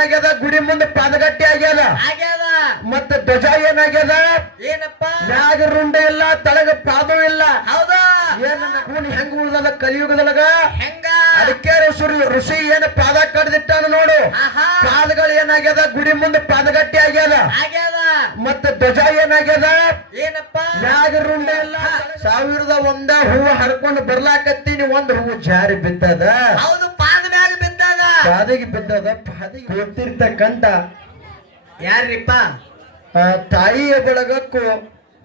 ಏನಾಗ್ಯದ? ಗುಡಿ ಮುಂದೆ ಪಾದಗಟ್ಟಿ ಆಗ್ಯದ. ಮತ್ತೆ ಮತ್ತ ಧ್ವಜ ಏನಾಗ್ಯದ? ಏನಪ್ಪ? ಯಾಗ ರುಂಡೆ ಇಲ್ಲ ತಳಗ ಪಾದವೂ ಇಲ್ಲ. ಹೌದಾ. ಏನ ಹೆಂಗ್ ಉಳ್ದದ ಕಲಿಯುಗದೊಳಗ? ಹೆಂಗ? ಅದಕ್ಕೆ ಋಷಿ ಋಷಿ ಏನ ಪಾದ ಕಡ್ದಿಟ್ಟಾನ ನೋಡು. ಆಹಾ. ಪಾದಗಳು ಏನಾಗ್ಯದ? ಗುಡಿ ಮುಂದೆ ಪಾದಗಟ್ಟಿ ಆಗ್ಯದ. ಮತ್ತೆ ಮತ್ತ ಧ್ವಜ ಏನಾಗ್ಯದ? ಏನಪ್ಪ? ಯಾಗ ರುಂಡೆ ಇಲ್ಲ. ಸಾವಿರದ ಒಂದ ಹೂವು ಹರ್ಕೊಂಡು ಬರ್ಲಾಕತ್ತೀನಿ ಒಂದ್ ಹೂವು ಜಾರಿ ಬಿದ್ದದ ಹೌದು ಪಾದ ಮ್ಯಾಗ ಬಿದ್ದಾಗ ಪಾದಿಗೆ ಪಾದಿಗೆ ಗೊತ್ತಿರ್ತಕ್ಕಂತ ಯಾರ್ರಿಪ್ಪ ತಾಯಿಯ ಬಳಗಕ್ಕೂ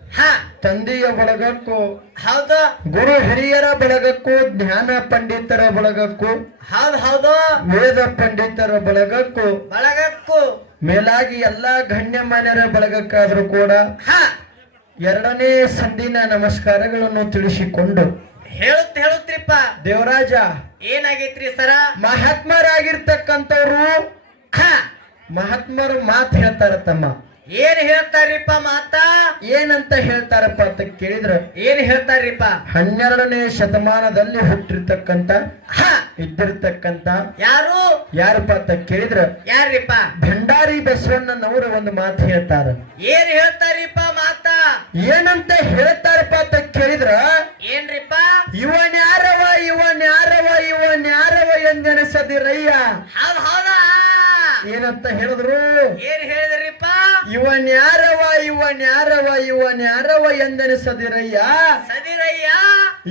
ಹ. ತಂದೆಯ ಬಳಗಕ್ಕೂ ಹೌದ. ಗುರು ಹಿರಿಯರ ಬಳಗಕ್ಕೂ ಜ್ಞಾನ ಪಂಡಿತರ ಬಳಗಕ್ಕೂ ಹೌದು ಹೌದು. ವೇದ ಪಂಡಿತರ ಬಳಗಕ್ಕೂ ಬಳಗಕ್ಕೂ. ಮೇಲಾಗಿ ಎಲ್ಲಾ ಗಣ್ಯಮಾನ್ಯರ ಬಳಗಕ್ಕಾದ್ರೂ ಕೂಡ ಹ. ಎರಡನೇ ಸಂದಿನ ನಮಸ್ಕಾರಗಳನ್ನು ತಿಳಿಸಿಕೊಂಡು ಹೇಳುತ್ತ ಹೇಳುತ್ರಿಪ್ಪ. ದೇವರಾಜ ಏನಾಗೈತ್ರಿ ಸರ? ಮಹಾತ್ಮರಾಗಿರ್ತಕ್ಕಂಥವ್ರು ಮಹಾತ್ಮರು ಮಾತು ಹೇಳ್ತಾರ ತಮ್ಮ. ಏನ್ ಹೇಳ್ತಾರಿಪ್ಪ ಮಾತಾ? ಏನಂತ ಹೇಳ್ತಾರಪ್ಪ ಅಂತ ಕೇಳಿದ್ರ ಏನ್ ಹೇಳ್ತಾರಿಪ್ಪ? ಹನ್ನೆರಡನೇ ಶತಮಾನದಲ್ಲಿ ಹುಟ್ಟಿರ್ತಕ್ಕಂತ ಹಾ. ಇದ್ದಿರ್ತಕ್ಕಂತ ಯಾರು? ಯಾರಪ್ಪ ಅಂತ ಕೇಳಿದ್ರ ಯಾರಿಪ್ಪ ಭಂಡಾರಿ ಬಸವಣ್ಣನವರು ಒಂದು ಮಾತು ಹೇಳ್ತಾರ. ಏನ್ ಹೇಳ್ತಾರಿಪ್ಪ ಮಾತಾ? ಏನಂತ ಹೇಳ್ತಾರಪ್ಪ ಅಂತ ಕೇಳಿದ್ರ ಏನ್ರಿಪ್ಪ? ಇವನ್ ಯಾರವ ಇವನ್ಯಾರವ ಇವನ್ ಯಾರವ ಎಂದೆನಿಸದಿರಯ್ಯ? ಹೌದ್ ಹೌದಾ. ಏನಂತ ಹೇಳಿದ್ರು? ಏನ್ ಹೇಳಿದ್ರಿಪ್ಪ? ಇವನ್ಯಾರವ ಇವನ್ಯಾರವ ಇವನ್ಯಾರವ ಇವನ್ ಯಾರವ ಎಂದೆನಿಸದಿರಯ್ಯ? ಸದಿರಯ್ಯ.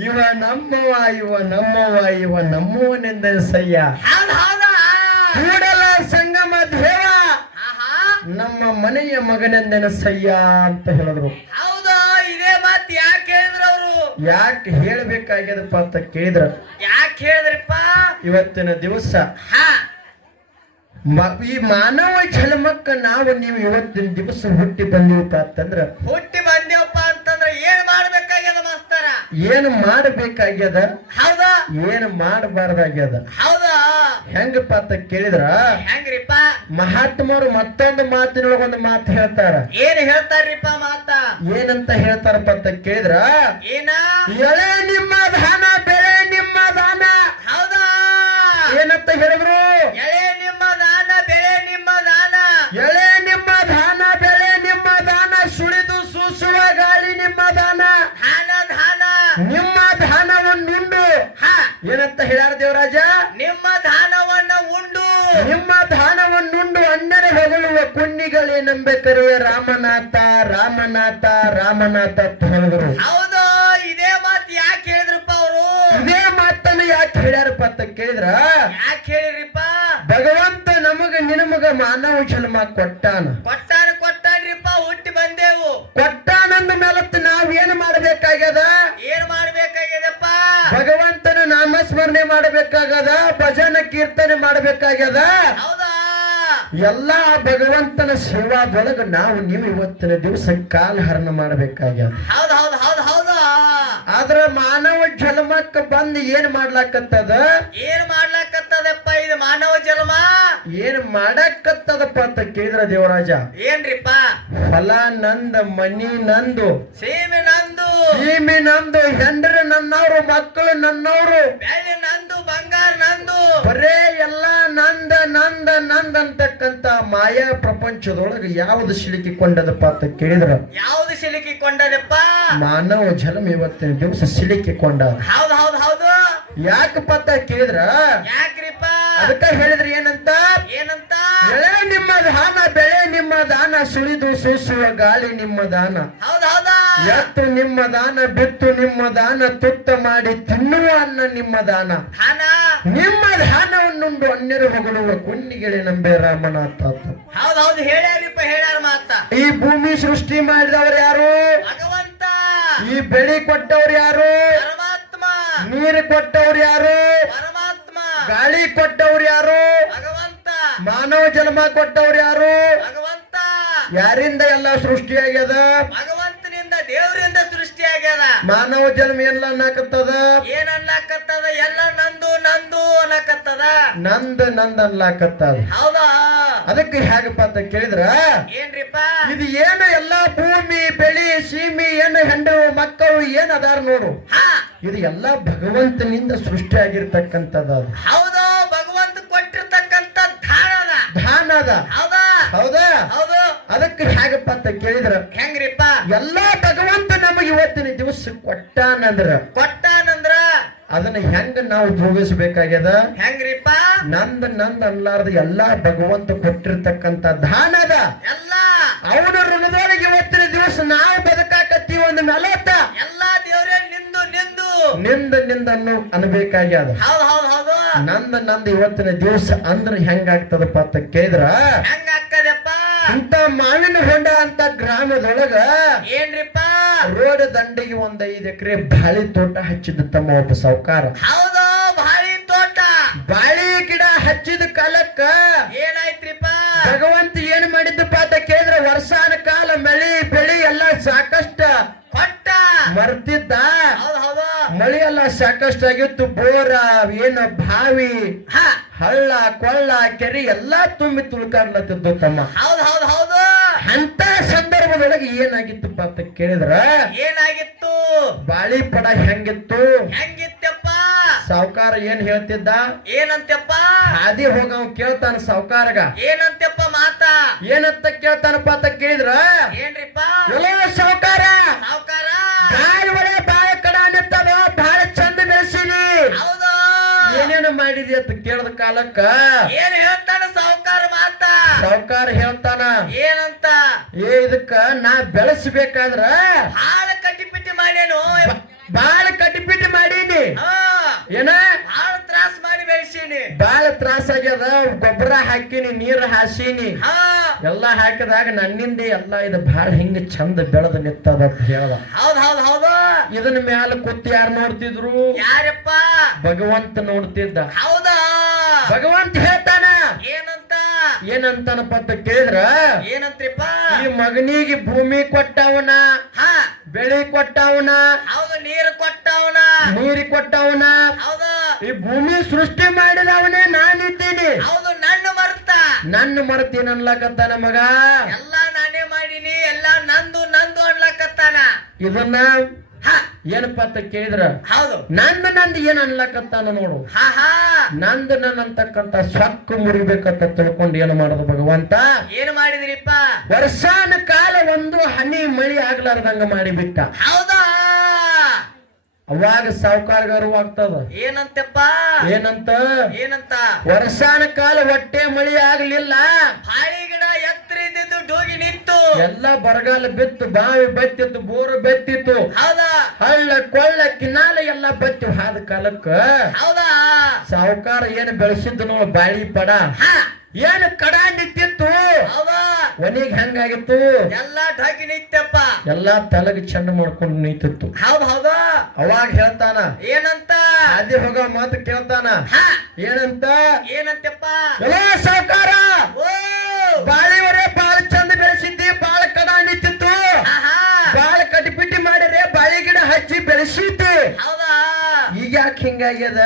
ಇವ ನಮ್ಮವ ಇವ ನಮ್ಮವ ಇವ ನಮ್ಮವನೆಂದೆನಿಸಯ್ಯ ಹೌದ್ ಹೌದಾ. ಕೂಡಲ ಸಂಗಮ ದೇವ ನಮ್ಮ ಮನೆಯ ಮಗನೆಂದೆನಿಸಯ್ಯ ಅಂತ ಹೇಳಿದ್ರು. ಯಾಕೆ ಹೇಳ್ಬೇಕಾಗ್ಯದಪ್ಪ ಅಂತ ಕೇಳಿದ್ರ? ಯಾಕೆ ಹೇಳಿದ್ರಪ್ಪ? ಇವತ್ತಿನ ದಿವಸ ಈ ಮಾನವ ಜನ್ಮಕ್ಕ ನಾವು ನೀವು ಇವತ್ತಿನ ದಿವಸ ಹುಟ್ಟಿ ಬಂದಿವಪ್ಪ ಅಂತಂದ್ರ ಹುಟ್ಟಿ ಬಂದೇವಪ್ಪ ಏನು ಮಾಡಬೇಕಾಗ್ಯದ? ಹೌದಾ? ಏನು ಮಾಡಬಾರ್ದಾಗ್ಯದ? ಹೌದಾ? ಹೆಂಗಪ್ಪ ಅಂತ ಕೇಳಿದ್ರ? ಹೆಂಗ್ರಿಪ್ಪ? ಮಹಾತ್ಮರು ಮತ್ತೊಂದು ಮಾತಿನೊಳಗ ಒಂದು ಮಾತು ಹೇಳ್ತಾರ. ಏನ್ ಹೇಳ್ತಾರ್ರಿಪ್ಪ ಮಾತ? ಏನಂತ ಹೇಳ್ತಾರಪ್ಪ ಅಂತ ಕೇಳಿದ್ರ? ಏನ? ಎಳೆ ನಿಮ್ಮ ದಾನ ಬೆಳೆ ನಿಮ್ಮ ದಾನ ಹೌದಾ? ಕೀರ್ತನೆ ಮಾಡಬೇಕಾಗ್ಯದ? ಹೌದಾ? ಎಲ್ಲಾ ಭಗವಂತನ ಸೇವಾದೊಳಗ ನಾವು ನೀವು ಇವತ್ತಿನ ದಿವಸ ಕಾಲಹರಣ ಮಾಡಬೇಕಾಗ್ಯದ. ಹೌದ್ ಹೌದ್ ಹೌದ್ ಹೌದಾ? ಆದ್ರ ಮಾನವ ಜನ್ಮಕ್ಕ ಬಂದು ಏನ್ ಮಾಡ್ಲಾಕತ್ತದ? ಏನ್ ಮಾಡ್ಲಾಕತ್ತದಪ್ಪ ಇದು ಮಾನವ ಜನ್ಮ? ಏನ್ ಮಾಡಕತ್ತದಪ್ಪ ಅಂತ ಕೇಳಿದ್ರ ದೇವರಾಜ? ಏನ್ರಿಪ್ಪ? ಹೊಲ ನಂದ ಮನಿ ನಂದು. ಸೀಮೆ ನಂದು. ಸೀಮೆ ನಂದು ಹೆಂಡ್ರ ನನ್ನವ್ರು ಮಕ್ಕಳು ನನ್ನವರು. ಬೆಳೆ ನಂದು ಬಂಗಾರ ನಂದು ಬರೇ ಎಲ್ಲಾ ನಂದ ನಂದ ನಂದ ಅಂತಕ್ಕಂತ ಮಾಯಾ ಪ್ರಪಂಚದೊಳಗೆ ಯಾವ್ದು ಸಿಲುಕಿಕೊಂಡದಪ್ಪ ಅಂತ ಕೇಳಿದ್ರ? ಯಾವ್ದು ಸಿಲುಕಿಕೊಂಡದಪ್ಪ ಮಾನವ ಜನ್ಮ ಇವತ್ತಿನ ದಿವಸ ಸಿಲುಕಿಕೊಂಡ ಕೊಂಡ. ಹೌದು ಹೌದು ಯಾಕಪ್ಪ ಅಂತ ಕೇಳಿದ್ರ? ಯಾಕ್ರಿಪ್ಪ? ಅದಕ್ಕ ಹೇಳಿದ್ರ ಏನಂತ? ಏನಂತ? ಬೆಳೆ ನಿಮ್ಮ ದಾನ ಬೆಳೆ ನಿಮ್ಮ ದಾನ ಸುಳಿದು ಸೂಸುವ ಗಾಳಿ ನಿಮ್ಮ ದಾನ ಹೌದು ಹೌದಾ. ಎತ್ತು ನಿಮ್ಮ ದಾನ ಬಿತ್ತು ನಿಮ್ಮ ದಾನ ತುತ್ತ ಮಾಡಿ ತಿನ್ನುವ ಅನ್ನ ನಿಮ್ಮ ದಾನ ನಿಮ್ಮ ನಿಮ್ಮ ದಾನವನ್ನುಂಡು ಅನ್ಯರು ಹೊಗಳುವ ಕುನ್ನಿಗೆ ನಂಬೆ ರಾಮನಾಥ ಅಂತ. ಹೌದ್ ಹೌದು ಹೇಳ್ಯಾರಿಪ್ಪ ಹೇಳ್ಯಾರ ಮಾತ ಈ ಭೂಮಿ ಸೃಷ್ಟಿ ಮಾಡಿದವರು ಯಾರು? ಭಗವಂತ. ಈ ಬೆಳಿ ಕೊಟ್ಟವ್ರು ಯಾರು? ಪರಮಾತ್ಮ. ನೀರು ಕೊಟ್ಟವ್ರು ಯಾರು? ಪರಮಾತ್ಮ. ಗಾಳಿ ಕೊಟ್ಟವ್ರು ಯಾರು? ಭಗವಂತ. ಮಾನವ ಜನ್ಮ ಕೊಟ್ಟವ್ರು ಯಾರು? ಭಗವಂತ. ಯಾರಿಂದ ಎಲ್ಲ ಸೃಷ್ಟಿಯಾಗ್ಯದ? ದೇವರಿಂದ ಮಾನವ ಜನ್ಮ ಎಲ್ಲ ಅನ್ನಕತ್ತದ? ಏನ್ ಅನ್ನಕತ್ತದ? ಎಲ್ಲ ನಂದು ನಂದು ಅನ್ನಕತ್ತದ? ನಂದ ನಂದ ಅನ್ಲಾಕತ್ತದ ಹೌದಾ? ಅದಕ್ಕೆ ಹೇಗಪ್ಪ ಅಂತ ಕೇಳಿದ್ರ? ಏನ್ರಿಪ್ಪ? ಇದು ಏನು ಎಲ್ಲಾ ಭೂಮಿ ಬೆಳಿ ಸೀಮಿ ಏನು ಹೆಂಡು ಮಕ್ಕಳು ಏನ್ ಅದಾರ ನೋಡು. ಇದು ಎಲ್ಲಾ ಭಗವಂತನಿಂದ ಸೃಷ್ಟಿಯಾಗಿರ್ತಕ್ಕಂಥದ್ದು ಅದು. ಹೌದು ಭಗವಂತ ಕೊಟ್ಟಿರ್ತಕ್ಕಂಥ ಧಾನದ ಧಾನದ ಅದ. ಹೌದಾ? ಹೌದಾ? ಹೌದು. ಅದಕ್ಕೆ ಹೇಗಪ್ಪ ಅಂತ ಕೇಳಿದ್ರ? ಹೆಂಗ್ರಿಪ್ಪ? ಎಲ್ಲಾ ಭಗವಂತ ಇವತ್ತಿನ ದಿವಸ ಕೊಟ್ಟಾನಂದ್ರ ಕೊಟ್ಟಾನಂದ್ರ? ಅದನ್ನ ಹೆಂಗ ನಾವು ಭೋಗಿಸ್ಬೇಕಾಗ್ಯದ? ಹೆಂಗ್ರಿಪ್ಪ? ನಂದ್ ನಂದ್ ಅನ್ಲಾರ್ದ ಎಲ್ಲಾ ಭಗವಂತ ಕೊಟ್ಟಿರ್ತಕ್ಕಂತ ದಾನ ಅದ. ಎಲ್ಲ. ಅವನ ಋಣದೊಳಗೆ ಇವತ್ತಿನ ದಿವಸ ನಾವು ಬದುಕಾಕತ್ತೀವಿ ಒಂದು ಮೆಲತ್ತ ಎಲ್ಲಾ ದೇವರೇ ನಿಂದು ನಿಂದು. ನಿಂದ ನಿಂದ ಅನ್ನು ಅನ್ಬೇಕಾಗ್ಯದ. ಹೌದು ಹೌದ್ ಹೌದು. ನಂದ ನಂದ ಇವತ್ತಿನ ದಿವಸ ಅಂದ್ರ ಹೆಂಗಾಗ್ತದಪ್ಪ ಅಂತ ಕೇಳಿದ್ರ? ಹೆಂಗಾಗ್ತದಪ್ಪ ಅಂತ ಮಾವಿನ ಹೊಂಡ ಅಂತ ಗ್ರಾಮದೊಳಗ ಏನ್ರಿಪ್ಪ? ರೋಡ್ ದಂಡಿಗೆ ಒಂದ್ ಐದು ಎಕರೆ ಬಾಳಿ ತೋಟ ಹಚ್ಚಿದ ತಮ್ಮ ಒಬ್ಬ ಸಾವುಕಾರ. ಹೌದು ಬಾಳೆ ತೋಟ. ಬಾಳಿ ಗಿಡ ಹಚ್ಚಿದ ಕಾಲಕ್ಕ ಏನಾಯ್ತ್ರಿಪ್ಪ? ಭಗವಂತ ಏನ್ ಮಾಡಿದ್ದಪ್ಪ ಅಂತ ಕೇಳಿದ್ರೆ ವರ್ಷಾನ ಕಾಲ ಮಳಿ ಬೆಳಿ ಎಲ್ಲ ಸಾಕಷ್ಟ. ಕೊಟ್ಟ. ಮರ್ತಿದ್ದ. ಮಳಿ ಎಲ್ಲ ಸಾಕಷ್ಟು ಆಗಿತ್ತು ಬೋರ ಏನು ಬಾವಿ. ಹ. ಹಳ್ಳ ಕೊಳ್ಳ ಕೆರೆ ಎಲ್ಲಾ ತುಂಬಿ ತುಳ್ಕಾಡ್ಲತ್ತಿದ್ದು ತಮ್ಮ. ಹೌದ್ ಹೌದ್ ಹೌದು. ಅಂತ ಸಂದರ್ಭದೊಳಗೆ ಏನಾಗಿತ್ತಪ್ಪ ಅಂತ ಕೇಳಿದ್ರ? ಏನಾಗಿತ್ತು? ಬಾಳಿ ಪಡ ಹೆಂಗಿತ್ತು? ಹೆಂಗಿತ್ತಪ್ಪ? ಸಾವುಕಾರ ಏನ್ ಹೇಳ್ತಿದ್ದ? ಏನಂತಪ್ಪ ಹಾದಿ ಹೋಗ ಕೇಳ್ತಾನ ಸಾವುಕಾರಗ. ಏನಂತಪ್ಪ ಮಾತ? ಏನಂತ ಕೇಳ್ತಾನಪ್ಪ ಅಂತ ಕೇಳಿದ್ರ? ಏನ್ರಿಪ್ಪ? ಸಾವುಕಾರ? ಸಾವುಕಾರ? ಮಾಡಿದಿ ಅಂತ ಕೇಳದ ಕಾಲಕ್ಕ? ಏನ್ ಹೇಳ್ತಾನ ಸಾವ್ಕಾರ ಮಾತ? ಸಾವುಕಾರ ಹೇಳ್ತಾನ? ಏನಂತ? ಏ ಇದಕ್ಕ ನಾ ಬೆಳೆಸಬೇಕಾದ್ರ? ಹಾಳ ಕಟ್ಟಿಪಿಟ್ಟಿ ಮಾಡೇನು ಬಾಳ ಕಟ್ಟಿಪಿಟ್ಟಿ ಮಾಡೀನಿ. ಏನ? ಬಾಳ ತ್ರಾಸ ಮಾಡಿ ಬೆಳೆಸೀನಿ. ಬಾಳ ತ್ರಾಸ ಆಗ್ಯದ. ಗೊಬ್ಬರ ಹಾಕಿನಿ ನೀರ್ ಹಾಸೀನಿ. ಎಲ್ಲಾ ಹಾಕಿದಾಗ ನನ್ನಿಂದ ಎಲ್ಲಾ ಇದು ಬಾಳ ಹಿಂಗ ಚಂದ ಬೆಳೆದ ನಿತ್ತದ ಅಂತ ಹೇಳ್ದ. ಹೌದ್ ಹೌದ್ ಹೌದು. ಇದನ್ನ ಮ್ಯಾಲ ಕೂತ್ ಯಾರು ನೋಡ್ತಿದ್ರು? ಯಾರಪ್ಪ? ಭಗವಂತ ನೋಡ್ತಿದ್ದ. ಹೌದಾ? ಭಗವಂತ ಹೇಳ್ತಾನ. ಏನಂತ? ಏನಂತನಪ್ಪ ಅಂತ ಕೇಳಿದ್ರ? ಏನಂತ್ರಿಪ್ಪ? ಈ ಮಗನಿಗೆ ಭೂಮಿ ಕೊಟ್ಟವನ ಹಾ. ಬೆಳೆ ಕೊಟ್ಟವನ ಹೌದು ನೀರು ಕೊಟ್ಟವನ. ನೀರಿ ಕೊಟ್ಟವನ. ಹೌದು. ಈ ಭೂಮಿ ಸೃಷ್ಟಿ ಮಾಡಿದವನೇ ನಾನಿದ್ದೀನಿ. ಹೌದು ನನ್ನ ಮರ್ತ. ನನ್ನ ಮರ್ತೀನಿ ಅನ್ಲಕತ್ತಾನ ಮಗ? ಎಲ್ಲಾ ನಾನೇ ಮಾಡೀನಿ ಎಲ್ಲಾ ನಂದು ನಂದು ಅನ್ಲಕತ್ತಾನ. ಇದನ್ನ ಏನಪ್ಪ ಅಂತ ಕೇಳಿದ್ರ? ಹೌದು. ನಂದು ನಂದು ಏನ್ ಅನ್ಲಕತ್ತಾನ ನೋಡು. ಹಾ ಹಾ. ನಂದು ನನ್ ಅಂತಕ್ಕಂತ ಸೊಕ್ಕು ಮುರಿಬೇಕಂತ ತಿಳ್ಕೊಂಡು ಏನು ಮಾಡುದು ಭಗವಂತ? ಏನ್ ಮಾಡಿದ್ರಿಪ್ಪ? ವರ್ಷಾನ ಕಾಲ ಒಂದು ಹನಿ ಮಳಿ ಆಗ್ಲಾರ್ದಂಗ ಮಾಡಿಬಿಟ್ಟ. ಹೌದಾ? ಅವಾಗ ಸಾವುಕಾರಗಾರು ಆಗ್ತದ. ಏನಂತಪ್ಪ ಏನಂತ? ಏನಂತ? ವರ್ಷಾನ ಕಾಲ ಹೊಟ್ಟೆ ಮಳಿ ಆಗ್ಲಿಲ್ಲ. ಬಾಳಿ ಗಿಡ ಇದ್ದಿದ್ದು ನಿಂತು. ಎಲ್ಲ ಬರಗಾಲ ಬಿತ್ತು ಬಾವಿ ಬತ್ತಿತ್ತು ಬೋರು ಬೆತ್ತಿತ್ತು. ಹೌದಾ? ಹಳ್ಳ ಕೊಳ್ಳ ಕಿನಾಲ ಎಲ್ಲ ಬೆತ್ತು ಹಾದ ಕಾಲಕ್ಕ ಹೌದಾ? ಸಾಹುಕಾರ ಏನು ಬೆಳೆಸಿದ್ದು ನೋಡು ಬಾಳಿ ಪಡ. ಹಾ. ಏನು ಕಡ ನಿಂತಿತ್ತು ಒನಿಗ್ ಹೆಂಗಾಗಿತ್ತು? ಎಲ್ಲಾ ಡಾಗಿ ನಿಂತಪ್ಪ ಎಲ್ಲಾ ತಲೆಗೆ ಚೆಂಡ ಮಾಡ್ಕೊಂಡು ನಿಂತಿತ್ತು. ಹೌದ್ ಹೌದಾ. ಅವಾಗ ಹೇಳ್ತಾನ. ಏನಂತ? ಅದೇ ಹೋಗ ಮಾತು ಕೇಳ್ತಾನ. ಹಾ. ಏನಂತ? ಏನಂತಪ್ಪ ಸಾವುಕಾರ. ಓ! ಬಾಳಿವರೇ ಬೆಳೆಸಿದ್ದಿ ಹೌದಾ? ಈಗ ಯಾಕೆ ಹಿಂಗಾಗ್ಯದ?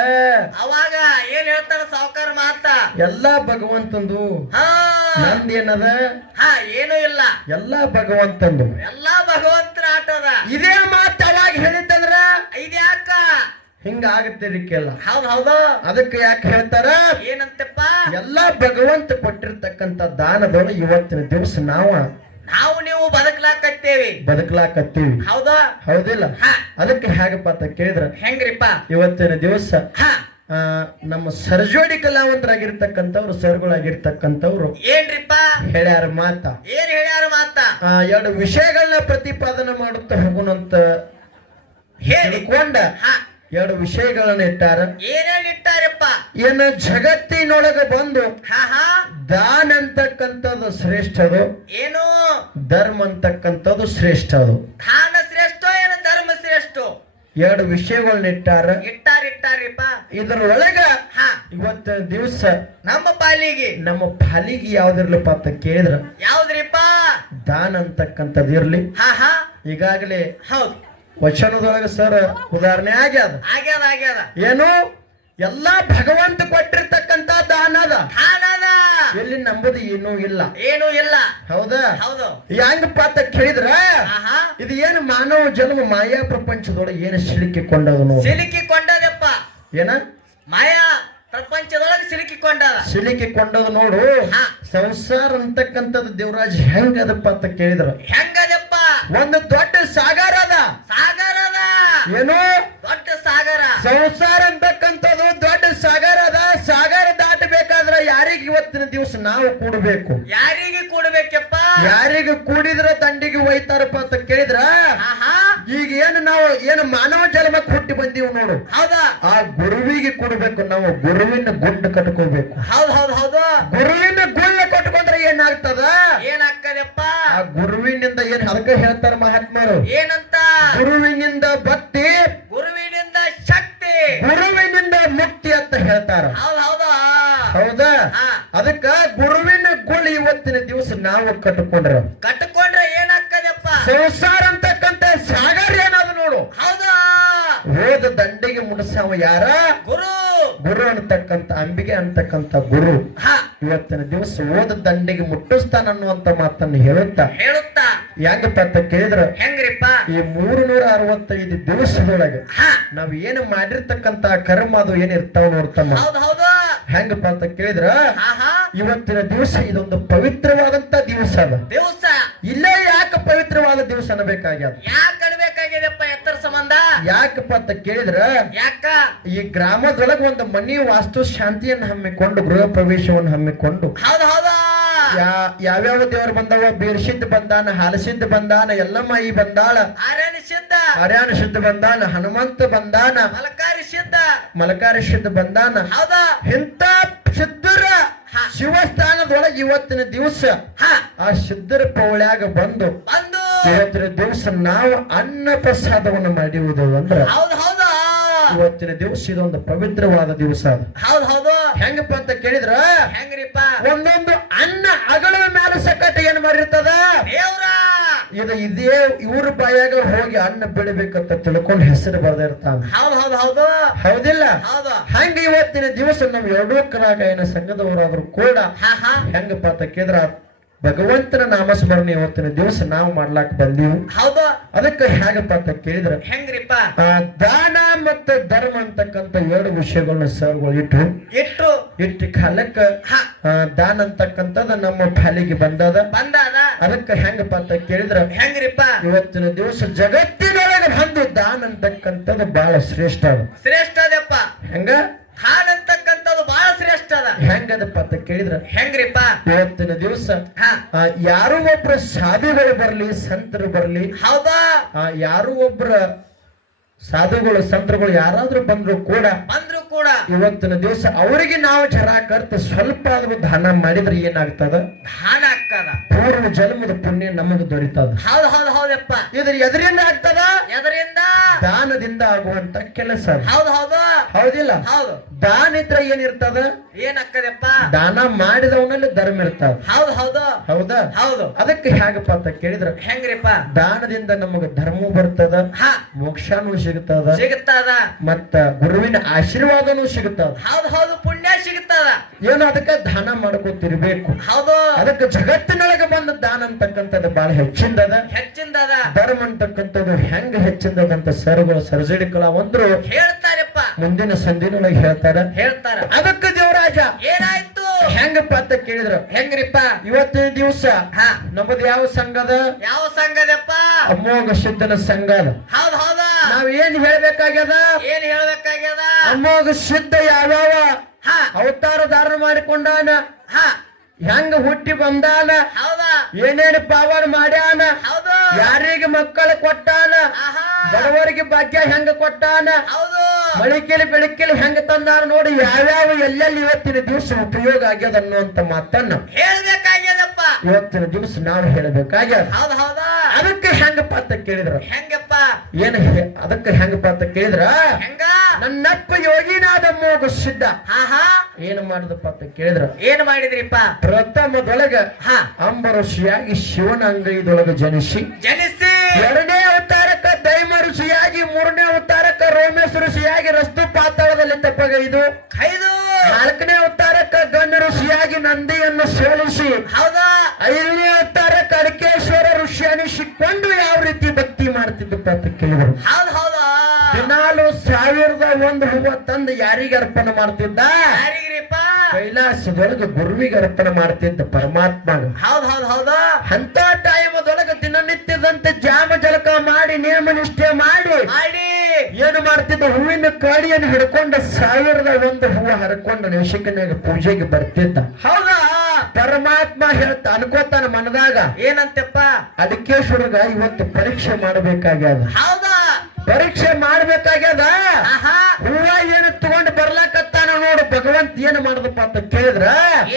ಅವಾಗ ಏನ್ ಹೇಳ್ತಾರ ಸಾವುಕಾರ ಮಾತ? ಎಲ್ಲಾ ಭಗವಂತಂದು. ಹಾ. ನಂದೇನದ ಹಾ ಏನು ಇಲ್ಲ. ಎಲ್ಲಾ ಭಗವಂತಂದು. ಎಲ್ಲಾ ಭಗವಂತರ ಆಟದ ಇದೇ ಮಾತು ಅವಾಗ ಹೇಳಿದ್ದಂದ್ರ? ಇದ್ಯಾಕ ಹಿಂಗ ಆಗತ್ತಿರಿಕೆಲ್ಲ ಹೌದ್ ಹೌದು. ಅದಕ್ಕೆ ಯಾಕೆ ಹೇಳ್ತಾರ? ಏನಂತಪ್ಪ? ಎಲ್ಲಾ ಭಗವಂತ ಕೊಟ್ಟಿರ್ತಕ್ಕಂತ ದಾನದೊಳಗೆ ಇವತ್ತಿನ ದಿವಸ ನಾವ ನಾವು ನೀವು ಬದುಕ್ಲಾಕತ್ತೇವಿ ಬದುಕಲಾಕತ್ತೀವಿ. ಹೌದಾ? ಹೌದಿಲ್ಲ. ಅದಕ್ಕೆ ಹೇಗಪ್ಪ ಅಂತ ಕೇಳಿದ್ರ ಹೆಂಗ್ರಿಪ್ಪ? ಇವತ್ತಿನ ದಿವಸ ನಮ್ಮ ಸರ್ಜೋಡಿ ಕಲಾವಂತರಾಗಿರ್ತಕ್ಕಂಥವ್ರು ಸರ್ಗಳಾಗಿರ್ತಕ್ಕಂಥವ್ರು ಏನ್ರಿಪ್ಪ? ಹೇಳ್ಯಾರ ಮಾತ. ಏನ್ ಹೇಳ್ಯಾರ ಮಾತ? ಎರಡು ವಿಷಯಗಳನ್ನ ಪ್ರತಿಪಾದನೆ ಮಾಡುತ್ತಾ ಹೋಗುಣಂತ ಹೇಳಿಕೊಂಡ ಎರಡು ವಿಷಯಗಳನ್ನ ಇಟ್ಟಾರ. ಏನೇನ್ ಇಟ್ಟಾರಪ್ಪ? ಏನ ಜಗತ್ತಿನೊಳಗ ಬಂದು ಹಾ ಹಾ. ದಾನ ಅಂತಕ್ಕಂಥದ್ದು ಶ್ರೇಷ್ಠದು. ಏನು? ಧರ್ಮ ಅಂತಕ್ಕಂಥದ್ದು ಶ್ರೇಷ್ಠ ಅದು. ದಾನ ಶ್ರೇಷ್ಠ ಏನು ಧರ್ಮ ಶ್ರೇಷ್ಠ? ಎರಡು ವಿಷಯಗಳನ್ನ ಇಟ್ಟಾರ. ಇಟ್ಟಾರ ಇಟ್ಟಾರಿಪ್ಪ. ಇದ್ರೊಳಗ ಹಾ. ಇವತ್ತಿನ ದಿವಸ ನಮ್ಮ ಪಾಲಿಗೆ. ನಮ್ಮ ಪಾಲಿಗೆ ಯಾವ್ದಿರ್ಲಪ್ಪ ಅಂತ ಕೇಳಿದ್ರ? ಯಾವ್ದ್ರಿಪ್ಪ? ದಾನ ಅಂತಕ್ಕಂಥದ್ದು ಇರ್ಲಿ. ಹಾ ಹಾ. ಈಗಾಗಲೇ ಹೌದು. ವಚನದೊಳಗ ಸರ್ ಉದಾಹರಣೆ ಆಗ್ಯಾದ. ಆಗ್ಯಾದ ಆಗ್ಯಾದ. ಏನು? ಎಲ್ಲಾ ಭಗವಂತ ಕೊಟ್ಟಿರ್ತಕ್ಕಂತ ದಾನ ಅದ. ದಾನದ ಎಲ್ಲಿ ನಂಬುದು ಏನೂ ಇಲ್ಲ. ಏನು ಇಲ್ಲ. ಹೌದಾ? ಹೌದು. ಹೆಂಗಪ್ಪ ಅಂತ ಕೇಳಿದ್ರ? ಇದು ಏನು ಮಾನವ ಜನ್ಮ ಮಾಯಾ ಪ್ರಪಂಚದೊಳಗೆ ಏನು ಸಿಲುಕಿಕೊಂಡವನು ಸಿಲುಕಿಕೊಂಡದಪ್ಪ. ಏನ? ಮಾಯಾ ಪ್ರಪಂಚದೊಳಗೆ ಸಿಲುಕಿಕೊಂಡದ. ಸಿಲುಕಿಕೊಂಡದು ನೋಡು. ಸಂಸಾರ ಅಂತಕ್ಕಂಥದ್ದು ದೇವರಾಜ್ ಹೆಂಗದಪ್ಪ ಅಂತ ಕೇಳಿದ್ರ? ಹೆಂಗದಪ್ಪ? ಒಂದು ದೊಡ್ಡ ಸಾಗರ ಅದ. ಸಾಗರ ಅದ. ಏನು? ದೊಡ್ಡ ಸಂಸಾರ ಅಂತಕ್ಕಂಥದ್ದು ದೊಡ್ಡ ಸಾಗರ ಅದ. ಸಾಗರ ದಾಟಬೇಕಾದ್ರ ಯಾರಿಗೆ ಇವತ್ತಿನ ದಿವಸ ನಾವು ಕೂಡಬೇಕು? ಯಾರಿಗೆ ಕೂಡಬೇಕಪ್ಪ? ಯಾರಿಗೆ ಕೂಡಿದ್ರ ತಂಡಿಗೆ ಒಯ್ತಾರಪ್ಪ ಅಂತ ಕೇಳಿದ್ರ? ಈಗ ಏನು ನಾವು ಏನು ಮಾನವ ಜನ್ಮಕ್ಕೆ ಹುಟ್ಟಿ ಬಂದೀವಿ ನೋಡು. ಹೌದಾ? ಆ ಗುರುವಿಗೆ ಕೊಡ್ಬೇಕು ನಾವು ಗುರುವಿನ ಗುಂಡು ಕಟ್ಕೋಬೇಕು. ಹೌದ್ ಹೌದ್ ಹೌದು. ಗುರುವಿನ ಗುಳ್ಳ ಕಟ್ಕೊಂಡ್ರೆ ಏನಾಗ್ತದ? ಏನಾಗ್ತದಪ್ಪ? ಆ ಗುರುವಿನಿಂದ ಏನ್ ಅದಕ್ಕೆ ಹೇಳ್ತಾರ ಮಹಾತ್ಮರು? ಏನಂತ? ಗುರುವಿನಿಂದ ಭಕ್ತಿ ಗುರುವಿನಿಂದ ಶಕ್ತಿ ಗುರುವಿನಿಂದ ಮುಕ್ತಿ ಅಂತ ಹೇಳ್ತಾರ ಹೌದ್ ಹೌದಾ ಹೌದಾ ಹಾ. ಅದಕ್ಕ ಗುರುವಿನ ಗುಳಿ ಇವತ್ತಿನ ನಾವು ಕಟ್ಟಿಕೊಂಡ್ರೆ? ಕಟ್ಕೊಂಡ್ರೆ ಏನಾಗ್ತದಪ್ಪ? ಸಂಸಾರ ಅಂತಕ್ಕಂತ ಸಾಗರ ಏನದು ನೋಡು. ಹೌದಾ? ಹೋದ ದಂಡಿಗೆ ಮುಡಿಸವ ಯಾರ? ಗುರು. ಗುರು ಅಂತಕ್ಕಂತ ಅಂಬಿಗೆ ಅಂತಕ್ಕಂತ ಗುರು. ಹಾ. ಇವತ್ತಿನ ದಿವಸ ಓದ ದಂಡಿಗೆ ಮುಟ್ಟಿಸ್ತಾನ ಅನ್ನುವಂತ ಮಾತನ್ನು ಹೇಳುತ್ತಾ? ಹೇಳುತ್ತಾ? ಹೆಂಗಪ್ಪ ಅಂತ ಕೇಳಿದ್ರ ಹೆಂಗ್ರಿಪ್ಪ? ಈ ಮೂರು ನೂರ ಅರವತ್ತೈದು ದಿವಸದೊಳಗೆ ನಾವ್ ಏನು ಮಾಡಿರ್ತಕ್ಕಂತ ಕರ್ಮ ಅದು ಏನಿರ್ತಾವ ಹೌದು ಹೆಂಗಪ್ಪ ಅಂತ ಕೇಳಿದ್ರ ಇವತ್ತಿನ ದಿವಸ ಇದೊಂದು ಪವಿತ್ರವಾದಂತ ದಿವಸ ಅದ. ದಿವಸ? ಇಲ್ಲೇ ಯಾಕೆ ಪವಿತ್ರವಾದ ದಿವಸ ಅನ್ಬೇಕಾಗ್ಯದ ಯಾಕೆ ಎತ್ತರ ಸಂಬಂಧ? ಯಾಕಪ್ಪ ಅಂತ ಕೇಳಿದ್ರ? ಯಾಕ? ಈ ಗ್ರಾಮದೊಳಗ ಒಂದು ಮನಿ ವಾಸ್ತು ಶಾಂತಿಯನ್ನು ಹಮ್ಮಿಕೊಂಡು ಗೃಹ ಪ್ರವೇಶವನ್ನು ಹಮ್ಮಿಕೊಂಡು ಹೌದ್ ಯಾವ್ಯಾವ ದೇವರು ಬಂದವ? ಬೀರ್ಸಿದ್ದ ಬಂದಾನ ಹಲಸಿದ್ದ ಬಂದಾನ ಎಲ್ಲಮ್ಮಾಯಿ ಬಂದಾಳ ಆರ್ಯನ ಸಿದ್ಧ ಬಂದಾನ ಹನುಮಂತ ಬಂದಾನ ಮಲಕಾರಿ ಸಿದ್ಧ ಮಲಕಾರಿ ಸಿದ್ಧ ಬಂದಾನ. ಹೌದಾ. ಇಂಥ ಸಿದ್ಧರ. ಶಿವಸ್ಥಾನದೊಳಗೆ ಇವತ್ತಿನ ದಿವಸ ಆ ಸಿದ್ಧರ ಪೌಳ್ಯಾಗ ಬಂದು ಬಂದು. ಇವತ್ತಿನ ದಿವಸ ನಾವು ಅನ್ನ ಪ್ರಸಾದವನ್ನು ಮಾಡಿರುವುದು ಅಂದ್ರೆ ಹೌದ್ ಹೌದಾ. ಇವತ್ತಿನ ದಿವಸ ಇದೊಂದು ಪವಿತ್ರವಾದ ದಿವಸ ಅದು. ಹೌದ್ ಹೌದು. ಹೆಂಗಪ್ಪ ಅಂತ ಕೇಳಿದ್ರ? ಹೆಂಗ್ರಿಪ್ಪ? ಒಂದೊಂದು ಅನ್ನ ಅಗಳ ಮೇಲೆ ಸಕಟ ಏನ್ ಮಾಡಿರ್ತದ? ದೇವ್ರ. ಇದು ಇದೇ ಇವ್ರ ಬಾಯಾಗ ಹೋಗಿ ಅನ್ನ ಬೆಳಿಬೇಕಂತ ತಿಳ್ಕೊಂಡು ಹೆಸರು ಬರ್ದಿರ್ತಾನ ಹೌದು ಹೌದು ಹೌದು. ಹೌದಿಲ್ಲ? ಹೌದು. ಹಂಗ ಇವತ್ತಿನ ದಿವಸ ನಮ್ ಎರಡೂ ಕಲಾಗಾಯನ ಸಂಘದವರಾದ್ರೂ ಕೂಡ ಹಾ ಹಾ. ಹೆಂಗಪ್ಪ ಅಂತ ಕೇಳಿದ್ರ ಭಗವಂತನ ನಾಮಸ್ಮರಣೆ ಇವತ್ತಿನ ದಿವಸ ನಾವು ಮಾಡ್ಲಾಕ್ ಬಂದೀವಿ. ಹೌದು. ಅದಕ್ಕೆ ಹೇಗಪ್ಪ ಅಂತ ಕೇಳಿದ್ರೆ ಹೆಂಗ್ರಿಪ್ಪ? ದಾನ ಮತ್ತೆ ಧರ್ಮ ಅಂತಕ್ಕಂತ ಎರಡು ವಿಷಯಗಳನ್ನ ಸರ್ಗಳು ಇಟ್ಟು ಇಟ್ರು. ಇಟ್ಟು ಕಾಲಕ್ಕ ದಾನ ಅಂತಕ್ಕಂಥದ್ದು ನಮ್ಮ ಫಾಲಿಗೆ ಬಂದದ. ಬಂದದ. ಅದಕ್ಕೆ ಹೆಂಗಪ್ಪ ಅಂತ ಕೇಳಿದ್ರ ಹೆಂಗ್ರಿಪ್ಪ? ಇವತ್ತಿನ ದಿವಸ ಜಗತ್ತಿನೊಳಗೆ ಬಂದು ದಾನ ಅಂತಕ್ಕಂಥದ್ದು ಬಹಳ ಶ್ರೇಷ್ಠ ಅದ. ಶ್ರೇಷ್ಠ ಅದಪ್ಪ. ಹೆಂಗ? ಹಾಡಂತಕ್ಕಂಥದ್ದು ಬಹಳ ಶ್ರೇಷ್ಠ ಅದ. ಹೆಂಗದಪ್ಪ ಅಂತ ಕೇಳಿದ್ರ ಹೆಂಗ್ರಿಪ್ಪ? ಇವತ್ತಿನ ದಿವಸ ಯಾರೋ ಒಬ್ರು ಸಾಧುಗಳು ಬರ್ಲಿ ಸಂತರು ಬರ್ಲಿ ಹೌದಾ? ಯಾರೋ ಒಬ್ರ ಸಾಧುಗಳು ಸಂತರುಗಳು ಯಾರಾದ್ರೂ ಬಂದ್ರು ಕೂಡ ಬಂದ್ರು ಕೂಡ. ಇವತ್ತಿನ ದಿವಸ ಅವರಿಗೆ ನಾವು ಜರ ಕರ್ತ ಸ್ವಲ್ಪ ಆದ್ರೂ ದಾನ ಮಾಡಿದ್ರೆ ಏನಾಗ್ತದ? ದಾನ ಆಗ್ತದ. ಪೂರ್ವ ಜನ್ಮದ ಪುಣ್ಯ ನಮಗೆ ದೊರೀತದ. ಹೌದ್ ಹೌದ್ ಹೌದಪ್ಪ. ಇದ್ರ ಎದರಿಂದ ಆಗ್ತದ? ಎದರಿಂದ? ದಾನದಿಂದ ಆಗುವಂತ ಕೆಲಸ ಹೌದು ಹೌದ್ ಹೌದು. ಹೌದಿಲ್ಲ? ಹೌದು. ದಾನ ಇದ್ರೆ ಏನಿರ್ತದ? ಏನ್ ಆಗ್ತದಪ್ಪ ದಾನ ಮಾಡಿದವನಲ್ಲಿ ಧರ್ಮ ಇರ್ತಾವ ಹೌದು ಹೌದು. ಹೌದ? ಹೌದು. ಅದಕ್ಕೆ ಹೇಗಪ್ಪ ಅಂತ ಕೇಳಿದ್ರ ಹೆಂಗ್ರಿಪ್ಪ? ದಾನದಿಂದ ನಮಗ ಧರ್ಮ ಬರ್ತದ ಮೋಕ್ಷನೂ ಸಿಗುತ್ತದ ಸಿಗುತ್ತದ. ಮತ್ತ ಗುರುವಿನ ಆಶೀರ್ವಾದನು ಸಿಗುತ್ತದ. ಹೌದ್ ಹೌದು. ಪುಣ್ಯ ಸಿಗುತ್ತದ. ಏನು ಅದಕ್ಕೆ ದಾನ ಮಾಡ್ಕೋತಿರ್ಬೇಕು. ಹೌದು. ಅದಕ್ಕೆ ಜಗತ್ತಿನೊಳಗೆ ಬಂದ ದಾನ ಅಂತಕ್ಕಂಥದ್ದು ಬಹಳ ಹೆಚ್ಚಿಂದದ. ಹೆಚ್ಚಿಂದದ. ಧರ್ಮ ಅಂತಕ್ಕಂಥದ್ದು ಹೆಂಗ ಹೆಚ್ಚಿಂದದಂತ ಸರ್ಗಳು ಸರ್ಜರಿ ಒಂದ್ರು ಹೇಳ್ತಾರಪ್ಪ. ಮುಂದಿನ ಸಂಧಿನೊಳಗೆ ಹೇಳ್ತಾರ. ಹೇಳ್ತಾರ. ಅದಕ್ಕೆ ದೇವರಾಜ ಏನಾಯ್ತು? ಹೆಂಗಪ್ಪ ಅಂತ ಕೇಳಿದ್ರು. ಹೆಂಗ್ರಿಪ್ಪ? ಇವತ್ತಿನ ದಿವಸ ಹಾ. ನಮ್ಮದು ಯಾವ ಸಂಘದ? ಯಾವ ಸಂಘದಪ್ಪ? ಅಮೋಘ ಸಿದ್ಧನ ಸಂಘ ಅದ. ಹೌದ್ ಹೌದ? ನಾವ್ ಏನ್ ಹೇಳ್ಬೇಕಾಗ್ಯದ? ಏನ್ ಹೇಳ್ಬೇಕಾಗ್ಯದ? ಅಮೋಘ ಸಿದ್ಧ ಯಾವ್ಯಾವ? ಹಾ. ಅವತಾರ ಧಾರಣ ಮಾಡಿಕೊಂಡಾನ. ಹಾ. ಹೆಂಗ ಹುಟ್ಟಿ ಬಂದಾನ? ಹೌದಾ? ಏನೇನು ಪಾವನ ಮಾಡ್ಯಾನ? ಯಾರಿಗೆ ಮಕ್ಕಳು ಕೊಟ್ಟಾನ? ಬಡವರಿಗೆ ಭಾಗ್ಯ ಹೆಂಗ ಕೊಟ್ಟಾನ? ಹೌದು. ಬೆಳಕಿಲಿ ಬೆಳಕೆಲಿ ಹೆಂಗ ತಂದಾನ ನೋಡಿ ಯಾವ್ಯಾವ ಎಲ್ಲೆಲ್ಲಿ ಇವತ್ತಿನ ದಿವಸ ಉಪಯೋಗ ಆಗ್ಯದ ಅನ್ನುವಂತ ಮಾತನ್ನ ಹೇಳ್ಬೇಕಾಗ್ಯದಪ್ಪ. ಇವತ್ತಿನ ದಿವಸ ನಾವು ಹೇಳ್ಬೇಕಾಗ್ಯದ. ಹೌದ್ ಹೌದಾ? ಅದಕ್ಕೆ ಹೆಂಗಪ್ಪ ಅಂತ ಕೇಳಿದ್ರ? ಹೆಂಗಪ್ಪ? ಏನ್ ಅದಕ್ಕೆ ಹೆಂಗಪ್ಪ ಅಂತ ಕೇಳಿದ್ರ? ಹೆಂಗ? ನನ್ನಪ್ಪ ಯೋಗಿನಾದ ಮೂಗು ಸಿದ್ಧ ಹಾ ಹಾ ಏನ್ ಮಾಡಿದಪ್ಪ ಅಂತ ಕೇಳಿದ್ರು? ಏನ್ ಮಾಡಿದ್ರಿಪ್ಪ? ಪ್ರಥಮದೊಳಗ ಹಾ. ಅಂಬ ಋಷಿಯಾಗಿ ಶಿವನ ಅಂಗೈದೊಳಗ ಜನಿಸಿ ಜನಿಸಿ. ಎರಡನೇ ಅವತಾರಕ್ಕ ದೈಮ ಋಷಿಯಾಗಿ ಮೂರನೇ ಅವತಾರಕ್ಕ ರೋಮೇಶ್ ಋಷಿಯಾಗಿ ರಸ್ತು ಪಾತಾಳದಲ್ಲಿ ತಪ್ಪಗೈದು ಐದು. ನಾಲ್ಕನೇ ಅವತಾರಕ್ಕ ಗಣ್ಯ ಋಷಿಯಾಗಿ ನಂದಿಯನ್ನು ಸೋಲಿಸಿ ಹೌದಾ. ಐದನೇ ಅವತಾರಕ್ಕ ಅಡಕೇಶ್ವರ ಋಷಿ ಅನಿಸಿಕೊಂಡು ಯಾವ ರೀತಿ ಭಕ್ತಿ ಮಾಡ್ತಿದ್ದಪ್ಪ ಅಂತ ಕೇಳಿದ್ರು. ಹೌದ್ ಹೌದಾ. ದಿನಾಲು ಸಾವಿರದ ಒಂದು ಹೂವ ತಂದು ಯಾರಿಗೆ ಅರ್ಪಣೆ ಮಾಡ್ತಿದ್ದ? ಕೈಲಾಸದೊಳಗೆ ಗುರುವಿಗೆ ಅರ್ಪಣೆ ಮಾಡ್ತಿದ್ದ ಪರಮಾತ್ಮ ಹೌದ್ ಹೌದ್ ಹೌದಾ. ಅಂತ ಟೈಮದೊಳಗ ದಿನನಿತ್ಯದಂತೆ ಜಾಮ ಜಲಕ ಮಾಡಿ ನಿಯಮ ನಿಷ್ಠೆ ಮಾಡಿ ಮಾಡಿ. ಏನು ಮಾಡ್ತಿದ್ದ? ಹೂವಿನ ಕಾಡಿಯನ್ನು ಹಿಡ್ಕೊಂಡ ಸಾವಿರದ ಒಂದು ಹೂವು ಹರ್ಕೊಂಡು ನಿಮಿಷಕ್ಕನಾಗ ಪೂಜೆಗೆ ಬರ್ತಿದ್ದ. ಹೌದಾ? ಪರಮಾತ್ಮ ಹೇಳ್ತ ಅನ್ಕೋತಾನ ಮನದಾಗ. ಏನಂತಪ್ಪ ಅದಕ್ಕೆ ಶುರುಗ ಇವತ್ತು ಪರೀಕ್ಷೆ ಮಾಡಬೇಕಾಗ್ಯದ. ಹೌದಾ? ಪರೀಕ್ಷೆ ಮಾಡ್ಬೇಕಾಗ್ಯದ? ಹೂವ ಏನು ತಗೊಂಡ್ ಬರ್ಲಾಕತ್ತಾನ ನೋಡು. ಭಗವಂತ ಏನ್ ಮಾಡದಪ್ಪ ಅಂತ ಕೇಳಿದ್ರ?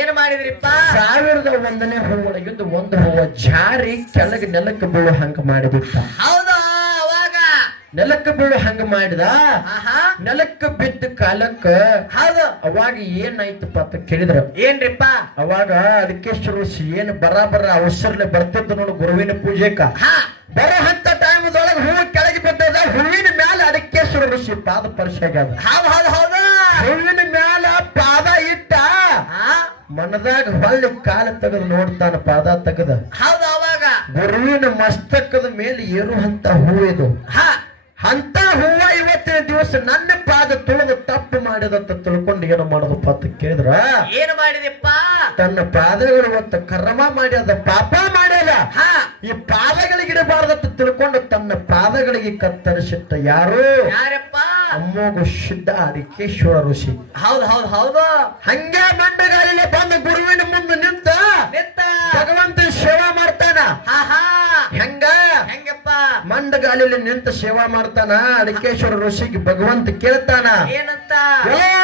ಏನ್ ಮಾಡಿದ್ರಿಪ್ಪ? ಸಾವಿರದ ಒಂದನೇ ಹೂವೊಳಗಿದ್ದು ಒಂದು ಹೂವ ಜಾರಿ ಕೆಳಗೆ ನೆಲಕ್ಕೆ ಬೀಳೋ ಹಂಗ ಮಾಡಿಬಿಟ್ಟ ಹೌದಾ. ನೆಲಕ್ಕೆ ಬೀಳು ಹಂಗ ಮಾಡಿದ? ನೆಲಕ್ಕೆ ಬಿದ್ದ ಕಾಲಕ್ಕ ಹೌದು. ಅವಾಗ ಏನಾಯ್ತಪ್ಪ ಅಂತ ಕೇಳಿದ್ರ? ಏನ್ರಿಪ್ಪ? ಅವಾಗ ಅದಕ್ಕೆಷ್ಟು ಏನು ಬರಾಬರ ಅವಸರಲೆ ಬರ್ತಿದ್ದು ನೋಡು ಗುರುವಿನ ಪೂಜೆಕ. ಹಾ. ಬರೋ ಹಂತ ಟೈಮ್ದೊಳಗೆ ಹೂವು ಕೆಳಗೆ ಬಿದ್ದದ ಹೂವಿನ ಮ್ಯಾಲ ಅದಕ್ಕೆ ಋಷಿ ಪಾದ ಪರಿಚಯ ಆಗ್ಯದ. ಹೂವಿನ ಮ್ಯಾಲ ಪಾದ ಇಟ್ಟ ಮನದಾಗ ಹೊಳ್ಳಿ ಕಾಲ ತೆಗೆದು ನೋಡ್ತಾನ ಪಾದ ತೆಗೆದ. ಹೌದು ಅವಾಗ. ಗುರುವಿನ ಮಸ್ತಕದ ಮೇಲೆ ಏರುವಂತ ಹೂವು ಇದು. ಹಾ. ಅಂತ ಹೂವ ಇವತ್ತಿನ ದಿವಸ ನನ್ನ ಪಾದ ತುಳಿದು ತಪ್ಪು ಮಾಡಿದಂತ ತಿಳ್ಕೊಂಡು ಏನು ಮಾಡೋದಪ್ಪ ಅಂತ ಕೇಳಿದ್ರ? ಏನು ಮಾಡಿದಿಪ್ಪ? ತನ್ನ ಪಾದಗಳು ಇವತ್ತು ಕರ್ಮ ಮಾಡ್ಯದ ಪಾಪ ಮಾಡ್ಯದ. ಹಾ. ಈ ಪಾದಗಳಿಗಿಡಬಾರ್ದಂತ ತಿಳ್ಕೊಂಡು ತನ್ನ ಪಾದಗಳಿಗೆ ಕತ್ತರಿಸಿಟ್ಟ ಯಾರು? ಯಾರಪ್ಪ? ಅಮ್ಮೋಗು ಶುದ್ಧ ಅಡಿಕೇಶ್ವರ ಋಷಿ. ಹೌದು ಹೌದು ಹೌದು. ಹಂಗೆ ಮಂಡಗಾಲಿಲ್ಲ ಬಂದು ಗುರುವಿನ ಮುಂದೆ ನಿಂತ ಭಗವಂತ ಸೇವಾ ಮಾಡ್ತಾನ. ಹಾ ಹಾ. ಹೆಂಗಪ್ಪ ನಿಂತು ಸೇವಾ ಮಾಡ್ತಾನ? ಅಡಿಕೇಶ್ವರ ಋಷಿಗೆ ಭಗವಂತ ಕೇಳ್ತಾನ? ಏನಂತ?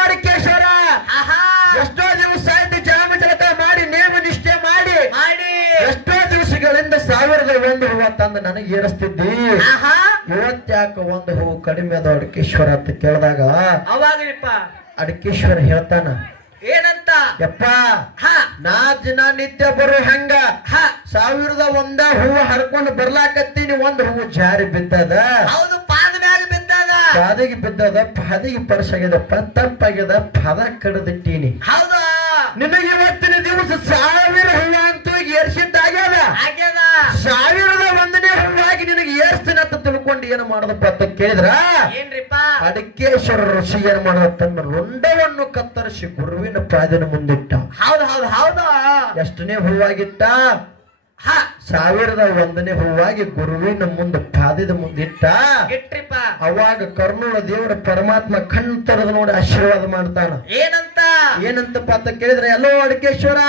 ಅಡಿಕೇಶ್ವರ! ಎಷ್ಟೋ ದಿವಸ ಆಯ್ತು ಜಾಮ ಜಲಕ ಮಾಡಿ ನೇಮ ನಿಷ್ಠೆ ಮಾಡಿ. ಮಾಡಿ. ಎಷ್ಟೋ ದಿವಸಗಳಿಂದ ಸಾವಿರದ ಒಂದು ಹೂವ ತಂದು ನನಗೆ ಏರಿಸ್ತಿದ್ದಿ. ಇವತ್ತ್ಯಾಕ ಒಂದು ಹೂವು ಕಡಿಮೆ ಅದ ಅಡಿಕೇಶ್ವರ ಅಂತ ಕೇಳಿದಾಗ ಅವಾಗ್ರಿಪ್ಪ ಅಡಿಕೇಶ್ವರ ಹೇಳ್ತಾನ ಯಪ್ಪ ಹಾ. ನಾ ದಿನ ನಿತ್ಯ ಬರೋ ಹೆಂಗ? ಹಾ. ಸಾವಿರದ ಒಂದ ಹೂವು ಹರ್ಕೊಂಡು ಬರ್ಲಾಕತ್ತೀನಿ ಒಂದ್ ಹೂವು ಜಾರಿ ಬಿದ್ದದ. ಹೌದು ಪಾದ ಮ್ಯಾಗ ಬಿದ್ದದ. ಪಾದಿಗೆ ಬಿದ್ದದ ಪಾದಿಗೆ ಪರ್ಸಾಗ್ಯದಪ್ಪ ತಪ್ಪಾಗ್ಯದ ಪದ ಕಡದಿಟ್ಟೀನಿ. ಹೌದಾ? ನಿನಗೆ ಇವತ್ತಿನ ದಿವಸ ಸಾವಿರ ಹೂವ ಅಂತೂ ಏರ್ಸಿದ್ದಾಗ್ಯದ? ಆಗ್ಯದ. ಸಾವಿರದ ತಿಳ್ಕೊಂಡು ಏನು ಮಾಡದಪ್ಪ ಅಂತ ಕೇಳಿದ್ರ ಏನ್ರಿಪ್ಪ? ಅಡಿಕೇಶ್ವರ ಋಷಿ ಏನ್ ಮಾಡದ ತನ್ನ ರುಂಡವನ್ನು ಕತ್ತರಿಸಿ ಗುರುವಿನ ಪಾದನ ಮುಂದಿಟ್ಟ. ಹೌದು ಹೌದು ಹೌದಾ. ಎಷ್ಟನೇ ಹೂವಾಗಿಟ್ಟ? ಹಾ. ಸಾವಿರದ ಒಂದನೇ ಹೂವಾಗಿ ಗುರುವಿನ ಮುಂದೆ ಪಾದದ ಮುಂದಿಟ್ಟ ಇಟ್ರಿಪ್ಪ. ಅವಾಗ ಕರ್ನೂಲ ದೇವರ ಪರಮಾತ್ಮ ಕಣ್ ತೆರೆದು ನೋಡಿ ಆಶೀರ್ವಾದ ಮಾಡ್ತಾನ. ಏನಂತ? ಏನಂತಪ್ಪ ಅಂತ ಕೇಳಿದ್ರೆ ಎಲ್ಲೋ ಅಡಕೇಶ್ವರ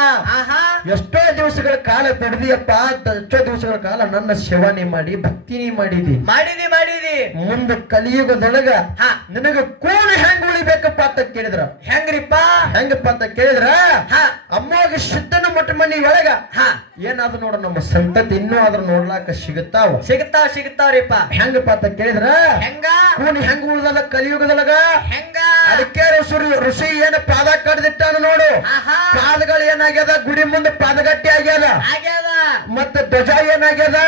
ಎಷ್ಟೋ ದಿವಸಗಳ ಕಾಲ ಬಿಡದಿಯಪ್ಪ ಎಷ್ಟೋ ದಿವಸಗಳ ಕಾಲ ನನ್ನ ಸೇವನೆ ಮಾಡಿ ಭಕ್ತಿನಿ ಮಾಡಿದಿ. ಮಾಡಿದಿ ಮಾಡಿದಿ. ಮುಂದೆ ಕಲಿಯುಗದೊಳಗ ಹಾ. ನಿನಗ ಕೂಲಿ ಹೆಂಗ್ ಉಳಿಬೇಕಪ್ಪ ಅಂತ ಕೇಳಿದ್ರ. ಹೆಂಗ್ರಿಪ್ಪ? ಹೆಂಗಪ್ಪ ಅಂತ ಕೇಳಿದ್ರ ಹಾ. ಅಮ್ಮಾಗ ಸಿದ್ಧನ ಮಠ ಮನಿ ಒಳಗ ಹಾ. ಏನಾದ್ರು ನೋಡ ನಮ್ಮ ಸಂತತಿ ಇನ್ನೂ ಆದ್ರೂ ನೋಡ್ಲಾಕ ಸಿಗುತ್ತಾವ? ಸಿಗ್ತಾವ್ ಸಿಗುತ್ತಾವ್ರಿಪ್ಪ. ಹೆಂಗಪ್ಪ ಅಂತ ಕೇಳಿದ್ರ? ಹೆಂಗ? ಕೂನ್ ಹೆಂಗ ಉಳ್ದಲ್ಲ ಕಲಿಯುಗದೊಳಗ? ಹೆಂಗ? ಅದಕ್ಕೆ ಋಷಿ ಋಷಿ ಏನ ಪಾದ ಕಡ್ದಿಟ್ಟಾನ ನೋಡು. ಆಹಾ. ಪಾದಗಳು ಏನಾಗ್ಯದ ಗುಡಿ ಮುಂದೆ ಪಾದಗಟ್ಟಿ ಆಗ್ಯದ. ಆಗ್ಯದ. ಮತ್ತೆ ಧ್ವಜ ಏನಾಗ್ಯದ?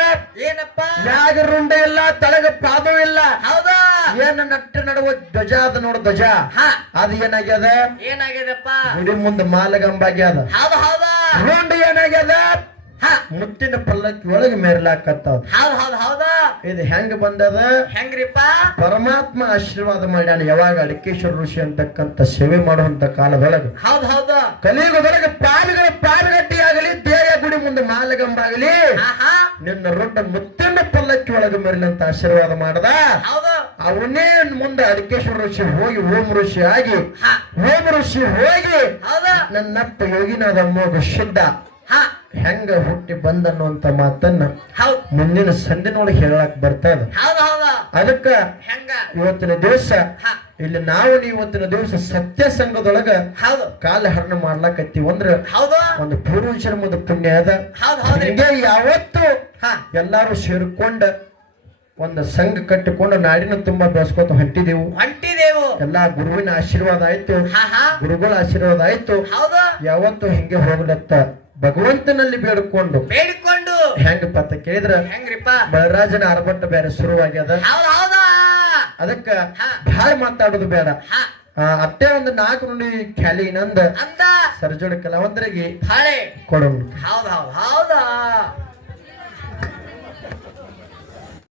ಏನಪ್ಪ? ಮ್ಯಾಗ ರುಂಡ ಇಲ್ಲ ತಳಗ ಪಾದ ಇಲ್ಲ. ಹೌದಾ. ಏನ ನಟ್ಟ ನಡುವ ಧ್ವಜ ಅದ ನೋಡು ಧ್ವಜ. ಅದ ಅದು ಏನಾಗ್ಯದ? ಏನಾಗ್ಯದಪ್ಪ? ಗುಡಿ ಮುಂದೆ ಮಾಲಗಂಬಾಗ್ಯದ ಹೌದು ಹೌದಾ. ರುಂಡ ಏನಾಗ್ಯದ? ಮುತ್ತಿನ ಪಲ್ಲಕ್ಕಿ ಒಳಗೆ ಮೆರ್ಲಾಕತ್ತಾವ ಹೌದ್ ಹೌದ್ ಹೌದಾ. ಇದು ಹೆಂಗ್ ಬಂದದ? ಹೆಂಗ್ರಿಪ್ಪ? ಪರಮಾತ್ಮ ಆಶೀರ್ವಾದ ಮಾಡ್ಯಾನ ಯಾವಾಗ ಅಡಿಕೇಶ್ವರ ಋಷಿ ಅಂತಕ್ಕಂತ ಸೇವೆ ಮಾಡುವಂತ ಕಾಲದೊಳಗೆ. ಹೌದ್ ಹೌದು. ಕಲಿಯುಗದೊಳಗೆ ಪಾಲುಗಳ ಪಾಲುಗಟ್ಟಿ ಆಗಲಿ ದೇಯ ಗುಡಿ ಮುಂದೆ ಮಾಲಗಂಬಾಗಲಿ ನಿನ್ನ ರೊಡ್ಡ ಮುತ್ತಿನ ಪಲ್ಲಕ್ಕಿ ಒಳಗೆ ಮೆರಲಂತ ಆಶೀರ್ವಾದ ಮಾಡದ. ಹೌದು. ಅವನೇ ಮುಂದೆ ಅಡಿಕೇಶ್ವರ ಋಷಿ ಹೋಗಿ ಓಂ ಋಷಿ ಆಗಿ ಓಂ ಋಷಿ ಹೋಗಿ ನನ್ನ ನನ್ನಪ್ಪ ಯೋಗಿನಾದ ಮೋಗ ಶುದ್ಧ. ಹಾ. ಹೆಂಗ ಹುಟ್ಟಿ ಬಂದ ಅನ್ನುವಂತ ಮಾತನ್ನ ಮುಂದಿನ ಸಂದಿನೊಳಗೆ ಹೇಳಕ್ ಬರ್ತದ ಹೌದು ಹೌದು. ಅದಕ್ಕ ಹೆಂಗ? ಇವತ್ತಿನ ದಿವಸ ಇಲ್ಲಿ ನಾವು ಇವತ್ತಿನ ದಿವಸ ಸತ್ಯ ಸಂಘದೊಳಗ ಕಾಲ ಹರಣ ಮಾಡ್ಲಾಕತ್ತೀವಿ ಅಂದ್ರ ಹೌದು. ಒಂದು ಪೂರ್ವ ಜನ್ಮದ ಪುಣ್ಯ ಅದ. ಯಾವತ್ತು ಹಾ. ಎಲ್ಲಾರು ಸೇರ್ಕೊಂಡ ಒಂದು ಸಂಘ ಕಟ್ಟಿಕೊಂಡು ನಾಡಿನ ತುಂಬಾ ಬೆಳೆಸ್ಕೊತ ಹೊಂಟಿದೆವು. ಹೊಂಟಿದೇವು. ಎಲ್ಲಾ ಗುರುವಿನ ಆಶೀರ್ವಾದ ಆಯ್ತು. ಗುರುಗಳ ಆಶೀರ್ವಾದ ಆಯ್ತು. ಹೌದು. ಯಾವತ್ತು ಹಿಂಗೆ ಹೋಗ್ಲತ್ತ. ಭಗವಂತನಲ್ಲಿ ಬೇಡಿಕೊಂಡು ಬೇಡಿಕೊಂಡು. ಹೆಂಗಪ್ಪ ಅಂತ ಕೇಳಿದ್ರ? ಹೆಂಗ್ರಿಪ್ಪ? ಬಲರಾಜನ ಅರಬಟ್ಟ ಬೇರೆ ಶುರುವಾಗ್ಯದ ಅದಕ್ಕ. ಭಾಳ ಮಾತಾಡೋದು ಬೇಡ. ಅಟ್ಟೆ ಒಂದು ನಾಲ್ಕು ನುಡಿ ಖ್ಯಾಲಿ ನಂದ ಕಲಾವಂತರಿಗೆ ಹಳೆ ಕೊಡೋಣ ಹೌದ್ ಹೌದ್ ಹೌದಾ?